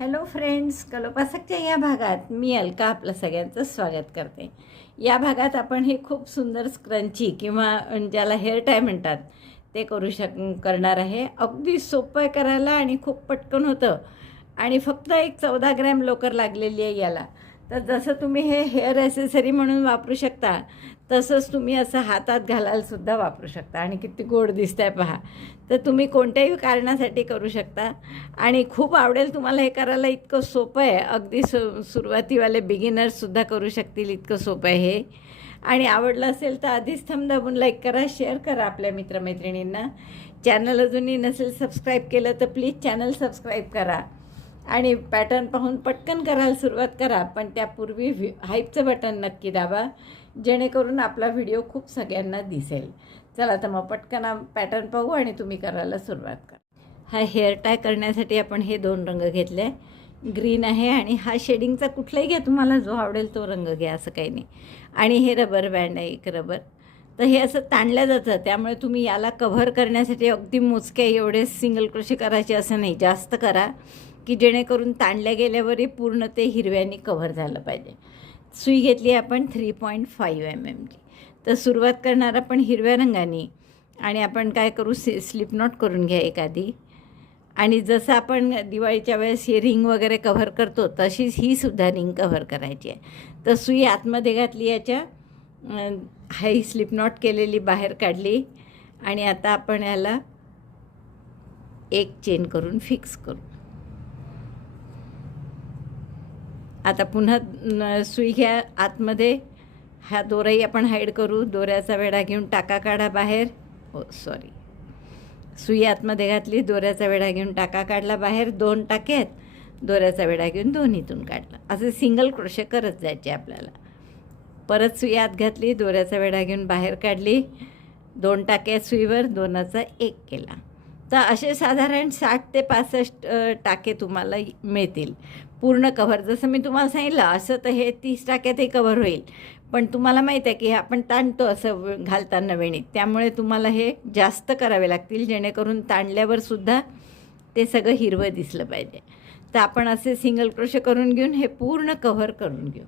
Hello friends, कलोपासकच्या या भागात मी अलका आपलं सगळ्यांचं स्वागत करते. या भागात आपण हे खूप सुंदर स्क्रंची किंवा ज्याला हेअर टाय म्हणतात ते करणार आहे. अगदी सोपं आहे करायला आणि खूप पटकन होतं आणि फक्त एक 14 ग्रॅम लोकर लागलेली आहे याला. तर जसं तुम्ही हे हेअर ॲसेसरी म्हणून वापरू शकता तसंच तुम्ही असं हातात घालायलासुद्धा वापरू शकता आणि किती गोड दिसतं आहे पहा. तर तुम्ही कोणत्याही कारणासाठी करू शकता आणि खूप आवडेल तुम्हाला. हे करायला इतकं सोपं आहे, अगदी सुरुवातीवाले बिगिनर्ससुद्धा करू शकतील, इतकं सोपं आहे हे. आणि आवडलं असेल तर आधीच थंब दाबून लाईक करा, शेअर करा आपल्या मित्रमैत्रिणींना. चॅनल अजूनही नसेल सबस्क्राईब केलं तर प्लीज चॅनल सबस्क्राईब करा आणि पॅटर्न पाहून पटकन करायला सुरुवात करा. पण त्यापूर्वी हाईपचं बटन नक्की दाबा, जेणेकरून आपला व्हिडिओ खूप सगळ्यांना दिसेल. चला तर मग पटकन पॅटर्न पाहू आणि तुम्ही करायला सुरुवात करा. हा हेअर टाय करण्यासाठी आपण हे 2 रंग घेतले आहे. ग्रीन आहे आणि हा शेडिंगचा कुठलाही घ्या, तुम्हाला जो आवडेल तो रंग घ्या, असं काही नाही. आणि हे रबर बँड आहे, एक रबर. तर हे असं ताणलं जातं, त्यामुळे तुम्ही याला कव्हर करण्यासाठी अगदी मोजके एवढे सिंगल क्रोशे करायचे असं नाही, जास्त करा की जेणेकरून ताणल्या गेल्यावरही पूर्ण ते हिरव्याने कव्हर झालं पाहिजे. सुई घेतली आपण 3.5 mm. तर सुरुवात करणार आपण हिरव्या रंगाने आणि आपण काय करू, स्लिप नॉट करून घ्या एखादी. आणि जसं आपण दिवाळीच्या वेळेस हे रिंग वगैरे कव्हर करतो तशीच ही सुद्धा रिंग कव्हर करायची आहे. तर सुई आतमध्ये घातली, याच्या हाई स्लिप नॉट केलेली बाहेर काढली आणि आता आपण याला एक चेन करून फिक्स करू. आता पुन्हा सुई घ्या आतमध्ये, हा दोराही आपण हाईड करू. दोऱ्याचा वेढा घेऊन टाका काढा बाहेर. सुई आतमध्ये घातली, दोऱ्याचा वेढा घेऊन टाका काढला बाहेर. 2 टाके आहेत, दोऱ्याचा वेढा घेऊन दोन्हीतून काढला. असे सिंगल क्रोशे करत जायचे आपल्याला. परत सुई आत घातली, दोऱ्याचा वेढा घेऊन बाहेर काढली. 2 टाके आहेत सुईवर, 2चा 1 केला. तर असे साधारण 60 ते 65 टाके तुम्हाला मिळतील पूर्ण कव्हर. जसं मी तुम्हाला सांगितलं असं तर हे 30 टाक्यातही कव्हर होईल. पण तुम्हाला माहीत आहे की आपण ताणतो असं घालताना वेणीत, त्यामुळे तुम्हाला हे जास्त करावे लागतील, जेणेकरून ताणल्यावरसुद्धा ते सगळं हिरवं दिसलं पाहिजे. तर आपण असे सिंगल क्रोशे करून घेऊन हे पूर्ण कव्हर करून घेऊ.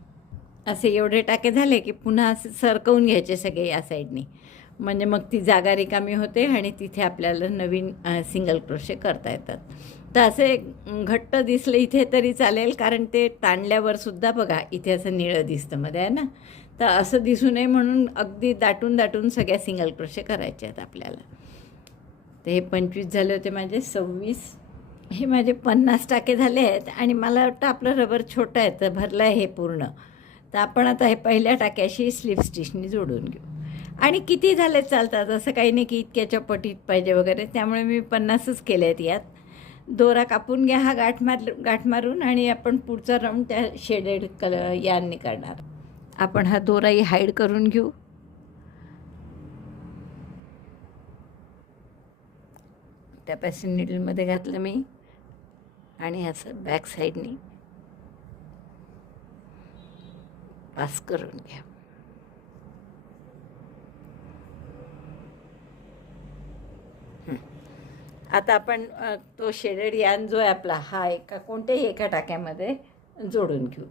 असे एवढे टाके झाले की पुन्हा असे सरकवून घ्यायचे सगळे या साईडनी, म्हणजे मग ती जागा रिकामी होते आणि तिथे आपल्याला नवीन सिंगल क्रोशे करता येतात. तर असे घट्ट दिसलं इथे तरी चालेल, कारण ते ताणल्यावरसुद्धा बघा इथे असं निळं दिसतं मध्ये आहे ना. तर असं दिसू नये म्हणून अगदी दाटून दाटून सगळ्या सिंगल क्रोशे करायचे आहेत आपल्याला. तर हे 25 झाले होते माझे, 26, हे माझे 50 टाके झाले आहेत. आणि मला वाटतं आपलं रबर छोटं आहे तर भरलं आहे हे पूर्ण. तर आपण आता हे पहिल्या टाक्याशी स्लिप स्टिचनी जोडून घेऊ. आणि किती झाले चालतात, असं काही नाही की इतक्याच्या पटीत पाहिजे वगैरे, त्यामुळे मी 50च केले आहेत यात. दोरा कापून घ्या हा गाठ मारून आणि आपण पुढचा राऊंड त्या शेडेड यांनी करणार. आपण हा दोराही हाईड करून घेऊ. त्या पॅसिंग निडलमध्ये घातलं मी आणि असं बॅक साईडनी पास करून घ्या. आता आपण तो शेडेड यान जो आहे आपला, हा कोणत्याही एका टाक्यामध्ये जोडून घेऊ.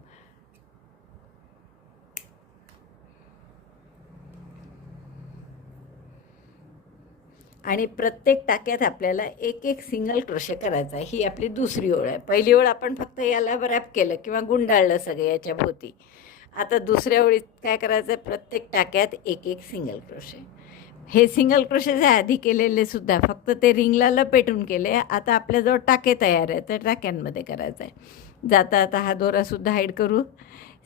आणि प्रत्येक टाक्यात आपल्याला एक सिंगल क्रोशे करायचा आहे. ही आपली दुसरी ओळ आहे. पहिली ओळ आपण फक्त याला रॅप केलं किंवा गुंडाळलं सगळं याच्या भोवती. आता दुसऱ्या ओळीत काय करायचं आहे, प्रत्येक टाक्यात एक सिंगल क्रोशे. हे सिंगल क्रोशे जे आधी केलेले सुद्धा फक्त ते रिंगला लपेटून केले. आता आपल्याजवळ टाके तयार आहे तर टाक्यांमध्ये करायचं आहे. जाता आता हा दोरासुद्धा हाईड करू.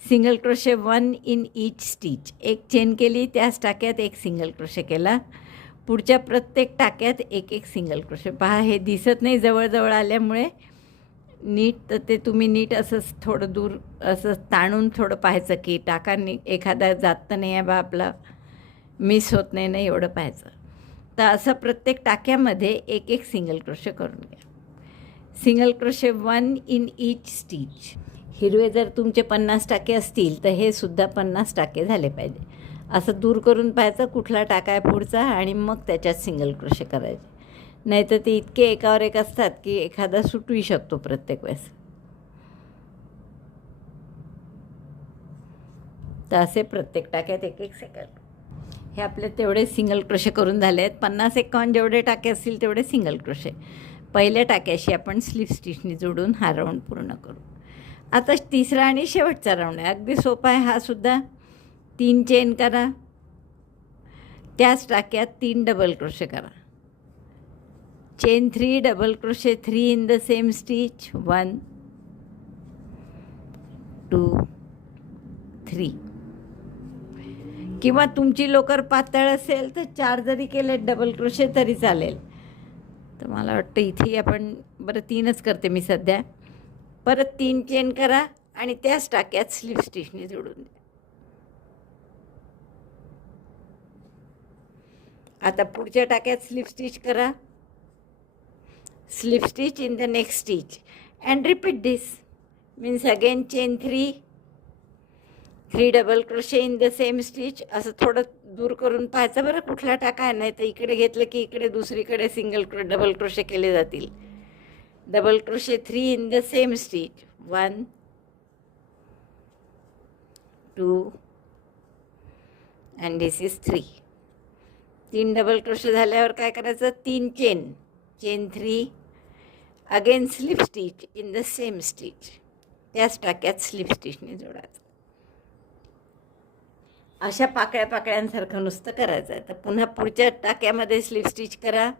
Single crochet 1 in each stitch. एक चेन केली, त्याच टाक्यात एक सिंगल क्रोशे केला. पुढच्या प्रत्येक टाक्यात एक सिंगल क्रोशे. पहा हे दिसत नाही जवळजवळ आल्यामुळे नीट, तर ते तुम्ही नीट असंच थोडं दूर असं ताणून थोडं पाहायचं की टाका एखादा जात तर नाही आहे बा, आपला मिस होत नाही ना, एवढं पाहायचं. तर असं प्रत्येक टाक्यामध्ये एक सिंगल क्रोशे करून घ्या. Single crochet 1 in each stitch. हिरवे जर तुमचे 50 टाके असतील तर हे सुद्धा 50 टाके झाले पाहिजे. असं दूर करून पाहायचं कुठला टाका आहे पुढचा आणि मग त्याच्यात सिंगल क्रोशे करायचे. नाहीतर ते इतके एकावर एक असतात की एखादा सुटूही शकतो प्रत्येक वेळेस. तर असे प्रत्येक टाक्यात एक एक सेकंड. हे आपले तेवढे सिंगल क्रोशे करून झाले आहेत. 50-51 जेवढे टाके असतील तेवढे सिंगल क्रोशे. पहिल्या टाक्याशी आपण स्लिप स्टिचनी जोडून हा राऊंड पूर्ण करू. आता तिसरा आणि शेवटचा राऊंड आहे. अगदी सोपा आहे हा सुद्धा. 3 चेन करा, त्याच टाक्यात 3 डबल क्रोशे करा. Chain 3, double crochet 3 in the same stitch. 1 2 3. किंवा तुमची लोकर पातळ असेल तर 4 जरी केले डबल क्रोशे तरी चालेल. तर मला वाटतं इथे आपण 3च करते मी सध्या. परत 3 चेन करा आणि त्याच टाक्यात स्लिप स्टिचनी जोडून द्या. आता पुढच्या टाक्यात स्लिप स्टिच करा. Slip stitch in the next stitch and repeat this. Means again chain 3 double crochet in the same stitch. असं थोडं दूर करून पाहायचं बरं कुठला टाका आहे, नाही तर इकडे घेतलं की इकडे दुसरीकडे डबल क्रोशे केले जातील. Double crochet 3 in the same stitch. 1 2 and this is 3. 3 double crochet झाल्यावर काय करायचं, 3 chain. Chain 3 again slip stitch in the same stitch. त्याच टाक्यात स्लिप स्टिचने जोडायचं. अशा पाकळ्या पाकळ्यांसारखं नुसतं करायचं आहे. तर पुन्हा पुढच्या टाक्यामध्ये स्लिप स्टिच करा.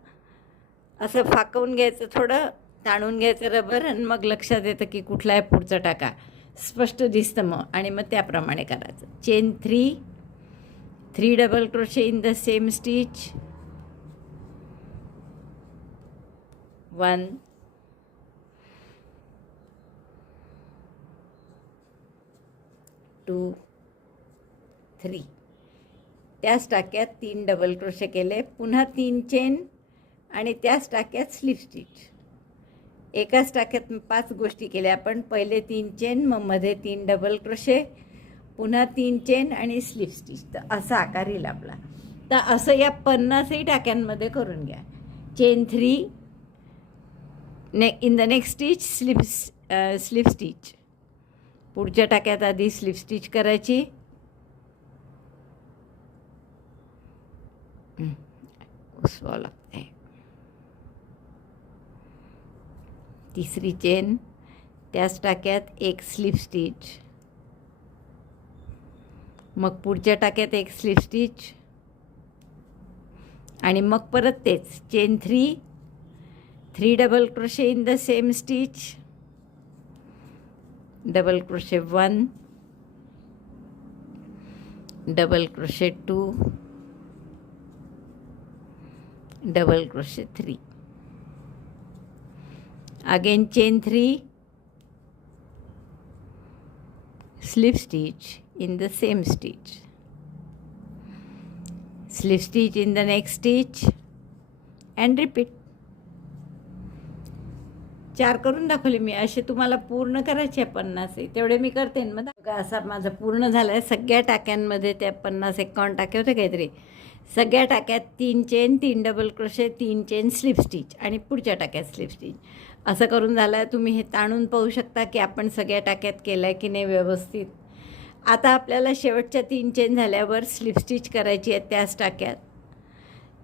असं फाकवून घ्यायचं, थोडं ताणून घ्यायचं रबर, आणि मग लक्षात येतं की कुठला आहे पुढचा टाका, स्पष्ट दिसतं मग, आणि मग त्याप्रमाणे करायचं. Chain 3 double crochet in the same stitch. 1 2 3. त्याच टाक्यात 3 डबल क्रोशे केले. पुन्हा 3 चेन आणि त्याच टाक्यात स्लिप स्टिच. एकाच टाक्यात 5 गोष्टी केल्या आपण. पहिले 3 चेन, मग मध्ये 3 डबल क्रोशे, पुन्हा 3 चेन आणि स्लिप स्टिच. तर असा आकार येईल आपला. तर असं या 50ही टाक्यांमध्ये करून घ्या. Chain 3 in the next stitch slip stitch. पुढच्या टाक्यात आधी स्लिप स्टिच करायची. उसवावं लागतंय. तिसरी चेन, त्याच टाक्यात एक स्लिप स्टिच. मग पुढच्या टाक्यात एक स्लिप स्टिच, आणि मग परत तेच chain 3 double crochet in the same stitch. Double crochet 1 double crochet 2 double crochet 3. Again chain 3 slip stitch in the same stitch. Slip stitch in the next stitch and repeat. 4 करून दाखवले मी. असे तुम्हाला पूर्ण करायचे 50 आहे तेवढे मी करते. मग बघा असा माझं पूर्ण झालं आहे. सगळ्या टाक्यांमध्ये त्या 50-51 टाके होते काहीतरी. सगळ्या टाक्यात 3 chain, 3 double crochet, 3 chain, slip stitch, आणि पुढच्या टाक्यात स्लिप स्टिच. असं करून झालं आहे. तुम्ही हे ताणून पाहू शकता की आपण सगळ्या टाक्यात केलं आहे की नाही व्यवस्थित. आता आपल्याला शेवटच्या 3 चेन झाल्यावर स्लिप स्टिच करायची आहे त्याच टाक्यात.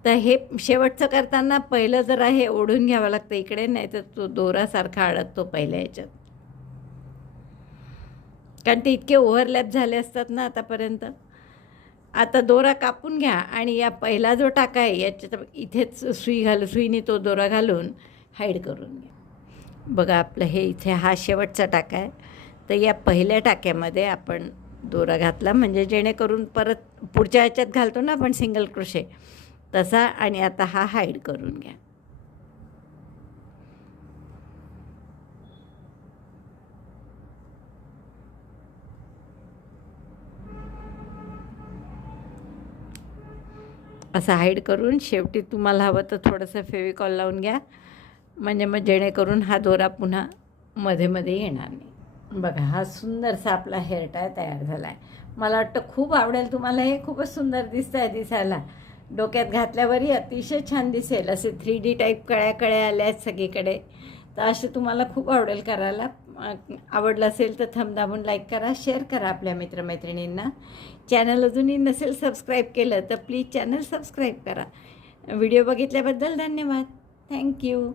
तर हे शेवटचं करताना पहिलं जरा हे ओढून घ्यावं लागतं इकडे, नाही तर तो दोरासारखा अडकतो पहिल्या ह्याच्यात, कारण ते इतके ओव्हरलॅप झाले असतात ना आतापर्यंत. आता दोरा कापून घ्या आणि या पहिला जो टाका आहे याच्यात इथेच सुईने तो दोरा घालून हाईड करून घ्या. बघा आपलं हे इथे हा शेवटचा टाका आहे. तर या पहिल्या टाक्यामध्ये आपण दोरा घातला, म्हणजे जेणेकरून परत पुढच्या ह्याच्यात घालतो ना आपण सिंगल क्रोशे तसा, आणि आता हा हाईड करून घ्या. असं हाईड करून शेवटी तुम्हाला हवं तर थोडंसं फेविकॉल लावून घ्या, म्हणजे मग जेणेकरून हा दोरा पुन्हा मध्ये मध्ये येणार नाही. बघा हा सुंदरसा आपला हेअर टाय तयार झाला आहे. मला वाटतं खूप आवडेल तुम्हाला. हे खूपच सुंदर दिसतं आहे दिसायला. डोक्यात घातल्यावरही अतिशय छान दिसेल. असे 3D टाईप कळ्या कळ्या आल्या आहेत सगळीकडे. तर असे तुम्हाला खूप आवडेल करायला. आवडलं असेल तर थंब दाबून लाईक करा, शेअर करा आपल्या मित्रमैत्रिणींना. चॅनल अजूनही नसेल सबस्क्राईब केलं तर प्लीज चॅनल सबस्क्राईब करा. व्हिडिओ बघितल्याबद्दल धन्यवाद. थँक्यू.